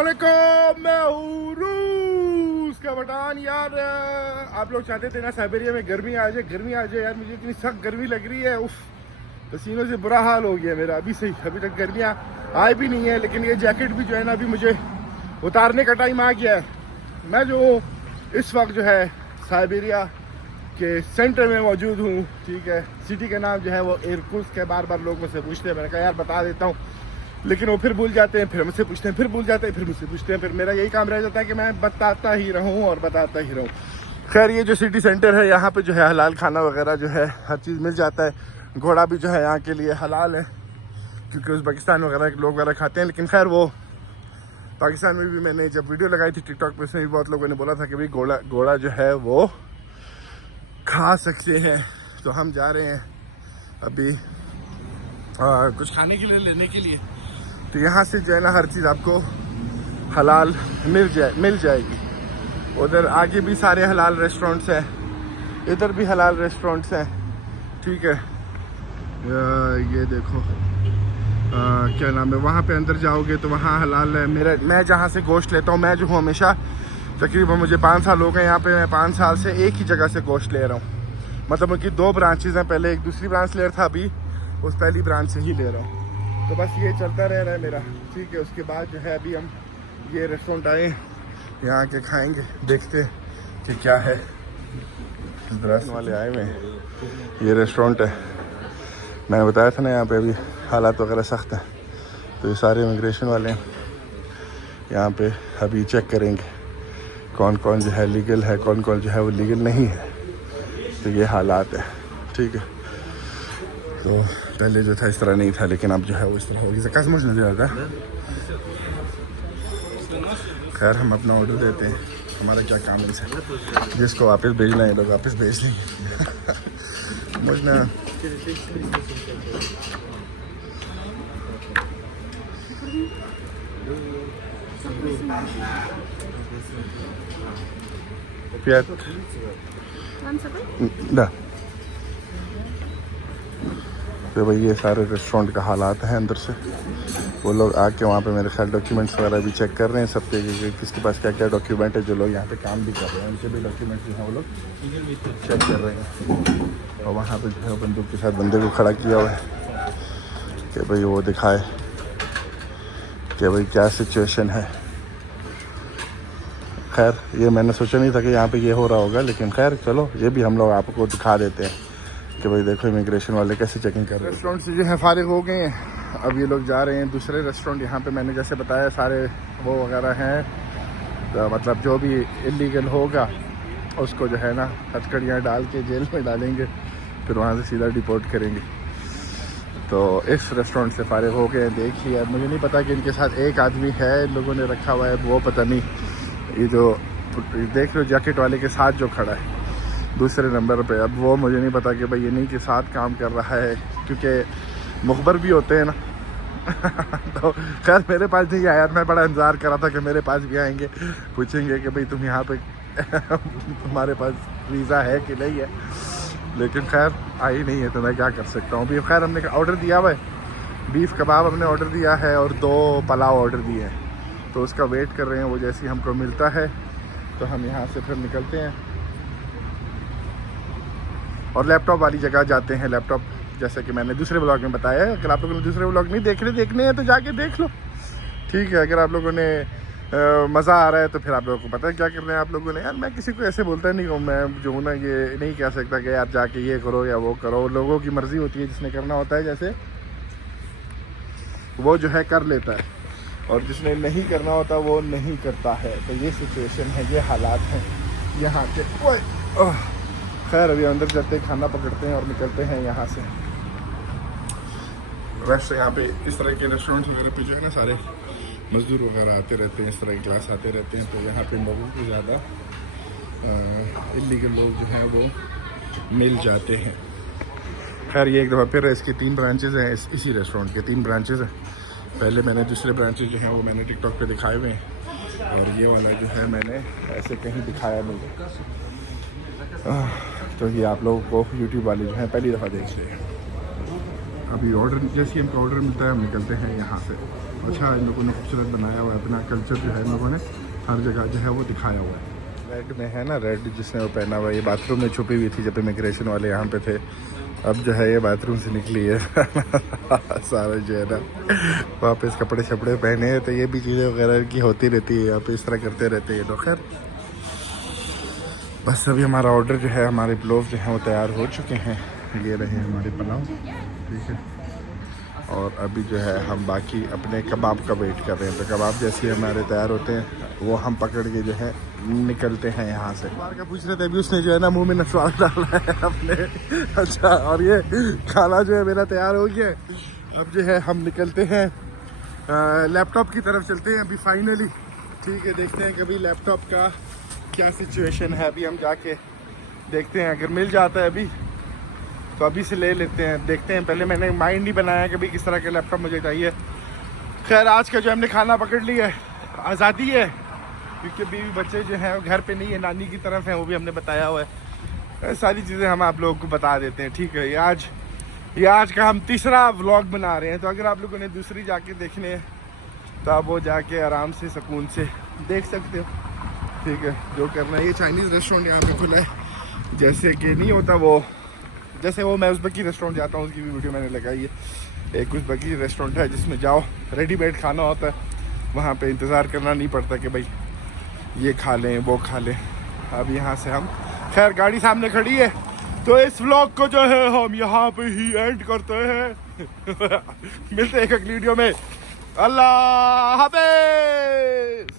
अस्सलामुअलैकुम, मैं हूँ रूस का बटान। यार आप लोग चाहते थे ना साइबेरिया में गर्मी आ जाए यार। मुझे इतनी सख्त गर्मी लग रही है, उफ, पसीनों से बुरा हाल हो गया मेरा। अभी तक गर्मियाँ आई भी नहीं है, लेकिन ये जैकेट भी जो है ना अभी मुझे उतारने का टाइम आ गया है। मैं जो इस वक्त जो है साइबेरिया के सेंटर में मौजूद हूँ, ठीक है। सिटी का नाम जो है वो इरकुत्स्क है। बार बार लोग मुझसे पूछते हैं, मैंने कहा यार बता देता हूँ, लेकिन वो फिर भूल जाते हैं, फिर मुझसे पूछते हैं, फिर भूल जाते हैं, फिर मुझसे पूछते हैं। फिर मेरा यही काम रह जाता है कि मैं बताता ही रहूँ और बताता ही रहूँ। खैर, ये जो सिटी सेंटर है यहाँ पे जो है हलाल खाना वगैरह जो है हर चीज़ मिल जाता है। घोड़ा भी जो है यहाँ के लिए हलाल है, क्योंकि उज़्बेकिस्तान वगैरह के लोग वगैरह खाते हैं। लेकिन खैर, वो पाकिस्तान में भी मैंने जब वीडियो लगाई थी टिकटॉक पे, उसमें भी बहुत लोगों ने बोला था कि भाई घोड़ा जो है वो खा सकते हैं। तो हम जा रहे हैं अभी कुछ खाने के लिए लेने के लिए। तो यहाँ से जो है ना हर चीज़ आपको हलाल मिल जाएगी। उधर आगे भी सारे हलाल रेस्टोरेंट्स हैं, इधर भी हलाल रेस्टोरेंट्स हैं, ठीक है। ये देखो क्या नाम है, वहाँ पे अंदर जाओगे तो वहाँ हलाल है। मैं जहाँ से गोश्त लेता हूँ, मैं जो हूँ हमेशा तकरीबन मुझे 5 साल हो गए यहाँ पे। मैं 5 साल से एक ही जगह से गोश्त ले रहा हूँ। मतलब उनकी 2 ब्रांचेज़ हैं, पहले एक दूसरी ब्रांच ले रहा था, अभी उस पहली ब्रांच से ही ले रहा हूँ। तो बस ये चलता रह रहा है मेरा, ठीक है। उसके बाद जो है अभी हम ये रेस्टोरेंट आए, यहाँ के खाएंगे, देखते कि क्या है। वाले आए हुए हैं, ये रेस्टोरेंट है। मैंने बताया था ना यहाँ पे अभी हालात वगैरह सख्त हैं, तो ये सारे इमिग्रेशन वाले हैं यहाँ पे। अभी चेक करेंगे कौन कौन जो है लीगल है, कौन कौन जो है वो लीगल नहीं है। तो ये हालात है, ठीक है। तो पहले जो था इस तरह नहीं था, लेकिन अब जो है वो इस तरह होगी। कैसे मुझे नजर आता है। खैर, हम अपना ऑर्डर देते हैं, हमारा क्या काम है। जिसको वापस भेजना है लोग वापस भेज देंगे। मुझे ना तो भाई ये सारे रेस्टोरेंट का हालात हैं अंदर से। वो लोग आके वहाँ पे मेरे ख्याल डॉक्यूमेंट्स वगैरह भी चेक कर रहे हैं सबके, किसके पास क्या क्या डॉक्यूमेंट है। जो लोग यहाँ पे काम भी कर रहे हैं उनके भी डॉक्यूमेंट्स जो हैं वो लोग चेक कर रहे हैं। और वहाँ पे जो है बंदूक के साथ बंदे को खड़ा किया हुआ है कि भाई वो दिखाए कि भाई क्या सिचुएशन है। खैर, ये मैंने सोचा नहीं था कि यहाँ पे ये हो रहा होगा, लेकिन खैर चलो, ये भी हम लोग आपको दिखा देते हैं कि भाई देखो इमिग्रेशन वाले कैसे चेकिंग कर रहे हैं। रेस्टोरेंट से जो है फारिग हो गए हैं, अब ये लोग जा रहे हैं दूसरे रेस्टोरेंट। यहाँ पे मैंने जैसे बताया सारे वो वगैरह हैं, तो मतलब जो भी इलीगल होगा उसको जो है ना हथकड़ियाँ डाल के जेल में डालेंगे, फिर वहाँ से सीधा डिपोर्ट करेंगे। तो इस रेस्टोरेंट से फारिग हो गए हैं। देखिए, मुझे नहीं पता कि इनके साथ एक आदमी है लोगों ने रखा हुआ है, वो पता नहीं। ये जो देख लो जैकेट वाले के साथ जो खड़ा है दूसरे नंबर पे, अब वो मुझे नहीं पता कि भाई इन्हीं के साथ काम कर रहा है, क्योंकि मुखबर भी होते हैं ना। तो खैर मेरे पास नहीं आया, मैं बड़ा इंतज़ार कर रहा था कि मेरे पास भी आएंगे, पूछेंगे कि भाई तुम यहाँ पे तुम्हारे पास वीज़ा है कि नहीं है। लेकिन खैर आई नहीं है, तो मैं क्या कर सकता हूँ। अभी खैर हमने ऑर्डर दिया हुआ है, बीफ कबाब हमने ऑर्डर दिया है और 2 पुलाव ऑर्डर दिए हैं। तो उसका वेट कर रहे हैं, वो जैसे ही हमको मिलता है तो हम यहाँ से फिर निकलते हैं और लैपटॉप वाली जगह जाते हैं। लैपटॉप जैसे कि मैंने दूसरे व्लॉग में बताया है, अगर आप लोगों ने दूसरे व्लॉग नहीं देखने हैं तो जाके देख लो, ठीक है। अगर आप लोगों ने मज़ा आ रहा है तो फिर आप लोगों को पता है क्या करना है आप लोगों ने। यार मैं किसी को ऐसे बोलता नहीं हूँ, मैं जो हूँ ना ये नहीं कह सकता कि यार जाके ये करो या वो करो। लोगों की मर्ज़ी होती है, जिसने करना होता है जैसे वो जो है कर लेता है, और जिसने नहीं करना होता वो नहीं करता है। तो ये सिचुएशन है, ये हालात हैं यहाँ के। खैर अभी अंदर जाते हैं, खाना पकड़ते हैं और निकलते हैं यहाँ से। वैसे यहाँ पे इस तरह के रेस्टोरेंट्स वगैरह पे जो है ना सारे मज़दूर वगैरह आते रहते हैं, इस तरह की क्लास आते रहते हैं। तो यहाँ पे लोगों को ज़्यादा इलीगल लोग जो हैं वो मिल जाते हैं। खैर ये एक दफ़ा फिर इसकी 3 ब्रांचेज़ हैं, इसी रेस्टोरेंट के 3 ब्रांचेज़ हैं। पहले मैंने दूसरे ब्रांचेज जो हैं वो मैंने टिकटॉक पे दिखाए हुए हैं, और ये वाला जो है मैंने ऐसे कहीं दिखाया नहीं है। तो ये आप लोगों को यूट्यूब वाले जो हैं पहली दफ़ा देख रहे हैं। अभी ऑर्डर जैसे ही हमको ऑर्डर मिलता है हम निकलते हैं यहाँ से। अच्छा इन लोगों ने खूबसूरत बनाया हुआ है, अपना कल्चर जो है इन लोगों ने हर जगह जो है वो दिखाया हुआ है। रेड में है ना, रेड जिसने वो पहना हुआ है, ये बाथरूम में छुपी हुई थी जब इमिग्रेशन वाले यहाँ पे थे। अब जो है ये बाथरूम से निकली है सारा जो है ना वापस कपड़े शपड़े पहने हैं, तो ये भी चीज़ें वगैरह की होती रहती है यहाँ पे, इस तरह करते रहते हैं लोग। खैर बस अभी हमारा ऑर्डर जो है, हमारे प्लोव जो हैं वो तैयार हो चुके हैं। ये रहे हमारे पुलाव, ठीक है। और अभी जो है हम बाकी अपने कबाब का वेट कर रहे हैं, तो कबाब जैसे ही हमारे तैयार होते हैं वो हम पकड़ के जो है निकलते हैं यहाँ से। बार का पूछ रहे थे, अभी उसने जो है ना मुंह में नसवार डाला है अपने। अच्छा, और ये खाना जो है मेरा तैयार हो गया। अब जो है हम निकलते हैं लैपटॉप की तरफ चलते हैं अभी फाइनली, ठीक है। देखते हैं कभी लैपटॉप का क्या सिचुएशन है, अभी हम जाके देखते हैं। अगर मिल जाता है अभी तो अभी से ले लेते हैं, देखते हैं। पहले मैंने माइंड ही बनाया कि भाई किस तरह का लैपटॉप मुझे चाहिए। खैर आज का जो हमने खाना पकड़ लिया है, आज़ादी है, क्योंकि बीवी बच्चे जो हैं घर पे नहीं है, नानी की तरफ है, वो भी हमने बताया हुआ है। सारी चीज़ें हम आप लोगों को बता देते हैं, ठीक है। ये आज का हम तीसरा व्लॉग बना रहे हैं, तो अगर आप लोगों ने दूसरी जाके देखने हैं तो आप वो जाके आराम से सुकून से देख सकते हो, ठीक है। जो करना है, ये चाइनीज़ रेस्टोरेंट यहाँ पे खुला है, जैसे कि नहीं होता वो, जैसे वो मैं उज़्बेकी रेस्टोरेंट जाता हूँ, उसकी भी वीडियो मैंने लगाई है। एक उज़्बेकी रेस्टोरेंट है जिसमें जाओ, रेडीमेड खाना होता है, वहाँ पे इंतज़ार करना नहीं पड़ता कि भाई ये खा लें वो खा लें। अब यहाँ से हम, खैर गाड़ी सामने खड़ी है, तो इस व्लॉग को जो है हम यहाँ पे ही एंड करते हैं। मिलते हैं एक अगली वीडियो में। अल्लाह हाफ़िज़।